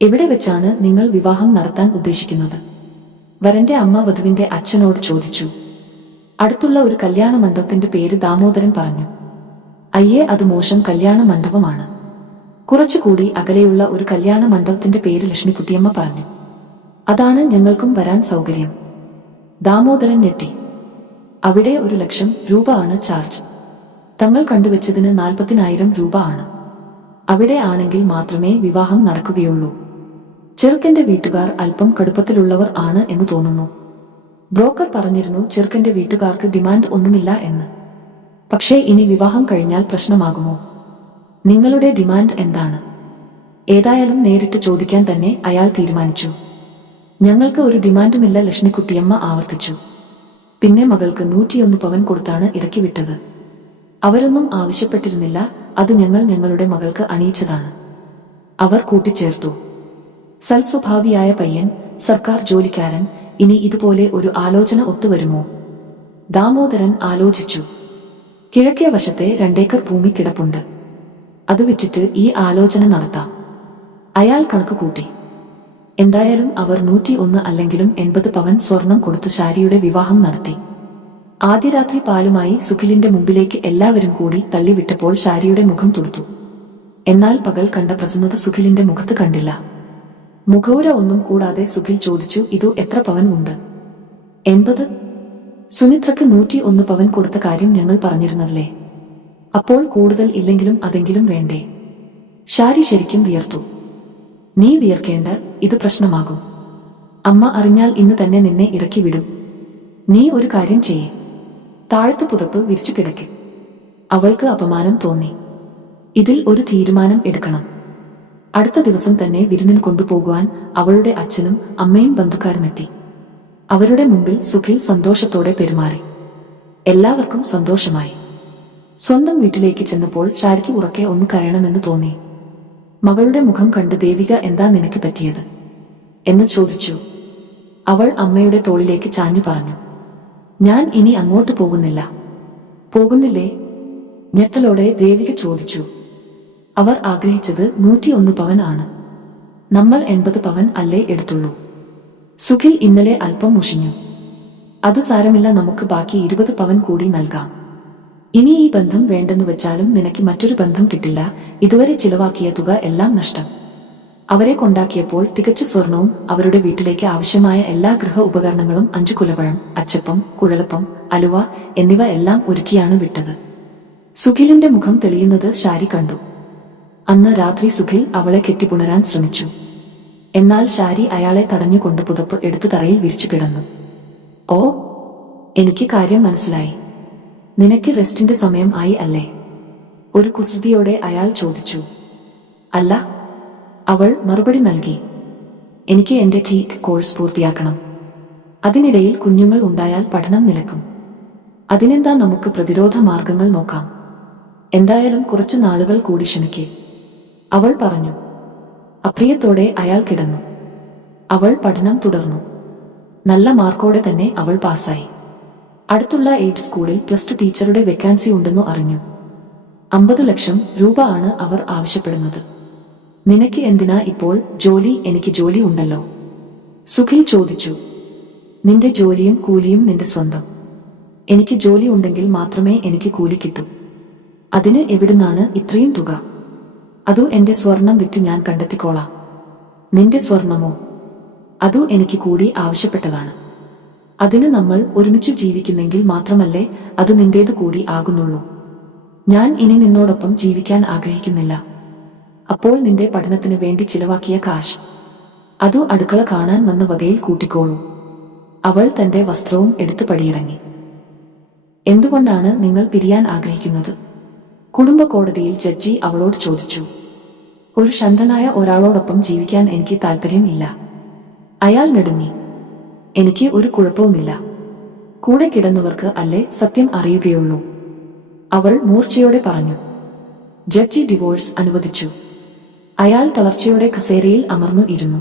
എവിടെ വെച്ചാണ് നിങ്ങൾ വിവാഹം നടത്താൻ ഉദ്ദേശിക്കുന്നത്? വരന്റെ അമ്മ വധുവിന്റെ അച്ഛനോട് ചോദിച്ചു. അടുത്തുള്ള ഒരു കല്യാണ മണ്ഡപത്തിന്റെ പേര് ദാമോദരൻ പറഞ്ഞു. അയ്യേ, അത് മോശം കല്യാണ മണ്ഡപമാണ്. കുറച്ചുകൂടി അകലെയുള്ള ഒരു കല്യാണ മണ്ഡപത്തിന്റെ പേര് ലക്ഷ്മിക്കുട്ടിയമ്മ പറഞ്ഞു. അതാണ് ഞങ്ങൾക്കും വരാൻ സൗകര്യം. ദാമോദരൻ ഞെട്ടി. അവിടെ 1,00,000 രൂപ ആണ് ചാർജ്. തങ്ങൾ കണ്ടുവച്ചതിന് 40,000 രൂപ ആണ്. അവിടെ ആണെങ്കിൽ മാത്രമേ വിവാഹം നടക്കുകയുള്ളൂ. ചെറുക്കന്റെ വീട്ടുകാർ അല്പം കടുപ്പത്തിലുള്ളവർ ആണ് എന്ന് തോന്നുന്നു. ബ്രോക്കർ പറഞ്ഞിരുന്നു ചെറുക്കന്റെ വീട്ടുകാർക്ക് ഡിമാൻഡ് ഒന്നുമില്ല എന്ന്. പക്ഷേ ഇനി വിവാഹം കഴിഞ്ഞാൽ പ്രശ്നമാകുമോ? നിങ്ങളുടെ ഡിമാൻഡ് എന്താണ്? ഏതായാലും നേരിട്ട് ചോദിക്കാൻ തന്നെ അയാൾ തീരുമാനിച്ചു. ഞങ്ങൾക്ക് ഒരു ഡിമാൻഡുമില്ല, ലക്ഷ്മിക്കുട്ടിയമ്മ ആവർത്തിച്ചു. പിന്നെ മകൾക്ക് 101 പവൻ കൊടുത്താണ് ഇറക്കി വിട്ടത്. അവരൊന്നും ആവശ്യപ്പെട്ടിരുന്നില്ല, അത് ഞങ്ങൾ ഞങ്ങളുടെ മകൾക്ക് അണിയിച്ചതാണ്. അവർ കൂട്ടിച്ചേർത്തു. സൽസ്വഭാവിയായ പയ്യൻ, സർക്കാർ ജോലിക്കാരൻ, ഇനി ഇതുപോലെ ഒരു ആലോചന ഒത്തുവരുമോ? ദാമോദരൻ ആലോചിച്ചു. കിഴക്കേ വശത്തെ 2 ഏക്കർ ഭൂമി കിടപ്പുണ്ട്. അത് വിറ്റിട്ട് ഈ ആലോചന നടത്താം. അയാൾ കണക്ക് കൂട്ടി. എന്തായാലും അവർ 101 അല്ലെങ്കിലും 80 പവൻ സ്വർണം കൊടുത്തു ശാരിയുടെ വിവാഹം നടത്തി. ആദ്യ രാത്രി പാലുമായി സുഖിലിന്റെ മുമ്പിലേക്ക് എല്ലാവരും കൂടി തള്ളിവിട്ടപ്പോൾ ശാരിയുടെ മുഖം തുടുത്തു. എന്നാൽ പകൽ കണ്ട പ്രസന്നത സുഖിലിന്റെ മുഖത്ത് കണ്ടില്ല. മുഖവുര ഒന്നും കൂടാതെ സുഖിൽ ചോദിച്ചു, ഇതു എത്ര പവൻ ഉണ്ട്? 80. സുനിത്രയ്ക്ക് 101 പവൻ കൊടുത്ത കാര്യം ഞങ്ങൾ പറഞ്ഞിരുന്നല്ലേ? അപ്പോൾ കൂടുതൽ ഇല്ലെങ്കിലും അതെങ്കിലും വേണ്ടേ? ശാരി ശരിക്കും വിയർത്തു. നീ വിയർക്കേണ്ട, ഇത് പ്രശ്നമാകും. അമ്മ അറിഞ്ഞാൽ ഇന്ന് തന്നെ നിന്നെ ഇറക്കി വിടും. നീ ഒരു കാര്യം ചെയ്യേ, താഴത്ത് പുതപ്പ് വിരിച്ചു കിടക്കെ. അവൾക്ക് അപമാനം തോന്നി. ഇതിൽ ഒരു തീരുമാനം എടുക്കണം. അടുത്ത ദിവസം തന്നെ വിരുന്നിന് കൊണ്ടുപോകുവാൻ അവളുടെ അച്ഛനും അമ്മയും ബന്ധുക്കാരുമെത്തി. അവരുടെ മുമ്പിൽ സുഖിൽ സന്തോഷത്തോടെ പെരുമാറി. എല്ലാവർക്കും സന്തോഷമായി. സ്വന്തം വീട്ടിലേക്ക് ചെന്നപ്പോൾ ശാരിക്ക് ഉറക്കെ ഒന്ന് കരയണമെന്ന് തോന്നി. മകളുടെ മുഖം കണ്ട് ദേവിക, എന്താ നിനക്ക് പറ്റിയത് എന്ന് ചോദിച്ചു. അവൾ അമ്മയുടെ തോളിലേക്ക് ചാഞ്ഞു പറഞ്ഞു, ഞാൻ ഇനി അങ്ങോട്ട് പോകുന്നില്ല. പോകുന്നില്ലേ? ഞെട്ടലോടെ ദേവിക ചോദിച്ചു. അവർ ആഗ്രഹിച്ചത് 101 പവൻ ആണ്. നമ്മൾ 80 പവൻ അല്ലേ എടുത്തുള്ളൂ. സുഖിൽ ഇന്നലെ അല്പം മുഷിഞ്ഞു. അതു സാരമില്ല, നമുക്ക് ബാക്കി 20 പവൻ കൂടി നൽകാം. ഇനി ഈ ബന്ധം വേണ്ടെന്നു വെച്ചാലും നിനക്ക് മറ്റൊരു ബന്ധം കിട്ടില്ല. ഇതുവരെ ചിലവാക്കിയ തുക എല്ലാം നഷ്ടം. അവരെ കൊണ്ടാക്കിയപ്പോൾ തികച്ചു സ്വർണവും അവരുടെ വീട്ടിലേക്ക് ആവശ്യമായ എല്ലാ ഗൃഹ ഉപകരണങ്ങളും 5 കുലപ്പഴം, അച്ചപ്പം, കുഴലപ്പം, അലുവ എന്നിവ എല്ലാം ഒരുക്കിയാണ് വിട്ടത്. സുഖിലിന്റെ മുഖം തെളിയുന്നത് ശാരി കണ്ടു. അന്ന് രാത്രി സുഖിൽ അവളെ കെട്ടിപ്പുണരാൻ ശ്രമിച്ചു. എന്നാൽ ശാരി അയാളെ തടഞ്ഞുകൊണ്ട് പുതപ്പ് എടുത്തു തറയിൽ വിരിച്ചു കിടന്നു. ഓ, എനിക്ക് കാര്യം മനസ്സിലായി. നിനക്ക് റെസ്റ്റിന്റെ സമയം ആയി അല്ലേ? ഒരു കുസൃതിയോടെ അയാൾ ചോദിച്ചു. അല്ല, അവൾ മറുപടി നൽകി. എനിക്ക് എന്റെ ടീക്ക് കോഴ്സ് പൂർത്തിയാക്കണം. അതിനിടയിൽ കുഞ്ഞുങ്ങൾ ഉണ്ടായാൽ പഠനം നിലക്കും. അതിനെന്താ, നമുക്ക് പ്രതിരോധ മാർഗങ്ങൾ നോക്കാം. എന്തായാലും കുറച്ചു നാളുകൾ കൂടി ക്ഷമിക്കേ, അവൾ പറഞ്ഞു. അപ്രിയത്തോടെ അയാൾ കിടന്നു. അവൾ പഠനം തുടർന്നു. നല്ല മാർക്കോടെ തന്നെ അവൾ പാസ്സായി. അടുത്തുള്ള എയ്ഡ് സ്കൂളിൽ +2 ടീച്ചറുടെ വേക്കൻസി ഉണ്ടെന്നു അറിഞ്ഞു. 50 ലക്ഷം രൂപ ആണ് അവർ ആവശ്യപ്പെടുന്നത്. നിനക്ക് എന്തിനാ ഇപ്പോൾ ജോലി? എനിക്ക് ജോലി ഉണ്ടല്ലോ, സുഖിൽ ചോദിച്ചു. നിന്റെ ജോലിയും കൂലിയും നിന്റെ സ്വന്തം. എനിക്ക് ജോലി ഉണ്ടെങ്കിൽ മാത്രമേ എനിക്ക് കൂലി കിട്ടൂ. അതിന് എവിടുന്നാണ് ഇത്രയും തുക? അതു എന്റെ സ്വർണം വിറ്റ് ഞാൻ കണ്ടെത്തിക്കോളാം. നിന്റെ സ്വർണമോ? അതു എനിക്ക് കൂടി ആവശ്യപ്പെട്ടതാണ്. അതിന് നമ്മൾ ഒരുമിച്ച് ജീവിക്കുന്നെങ്കിൽ മാത്രമല്ലേ അത് നിന്റേത് കൂടി ആകുന്നുള്ളൂ. ഞാൻ ഇനി നിന്നോടൊപ്പം ജീവിക്കാൻ ആഗ്രഹിക്കുന്നില്ല. അപ്പോൾ നിന്റെ പഠനത്തിന് വേണ്ടി ചിലവാക്കിയ കാശ് അതു അടുക്കള കാണാൻ വന്ന വകയിൽ കൂട്ടിക്കോളൂ. അവൾ തന്റെ വസ്ത്രവും എടുത്ത് പടിയിറങ്ങി. എന്തുകൊണ്ടാണ് നിങ്ങൾ പിരിയാൻ ആഗ്രഹിക്കുന്നത്? കുടുംബ കോടതിയിൽ ജഡ്ജി അവളോട് ചോദിച്ചു. ഒരു ഷണ്ടനായ ഒരാളോടൊപ്പം ജീവിക്കാൻ എനിക്ക് താല്പര്യം ഇല്ല. അയാൾ നെടുങ്ങി. എനിക്ക് ഒരു കുഴപ്പവുമില്ല. കൂടെ കിടന്നവർക്ക് അല്ലേ സത്യം അറിയുകയുള്ളൂ, അവൾ മൂർച്ചയോടെ പറഞ്ഞു. ജഡ്ജി ഡിവോഴ്സ് അനുവദിച്ചു. അയാൾ തളർച്ചയോടെ കസേരയിൽ അമർന്നു ഇരുന്നു.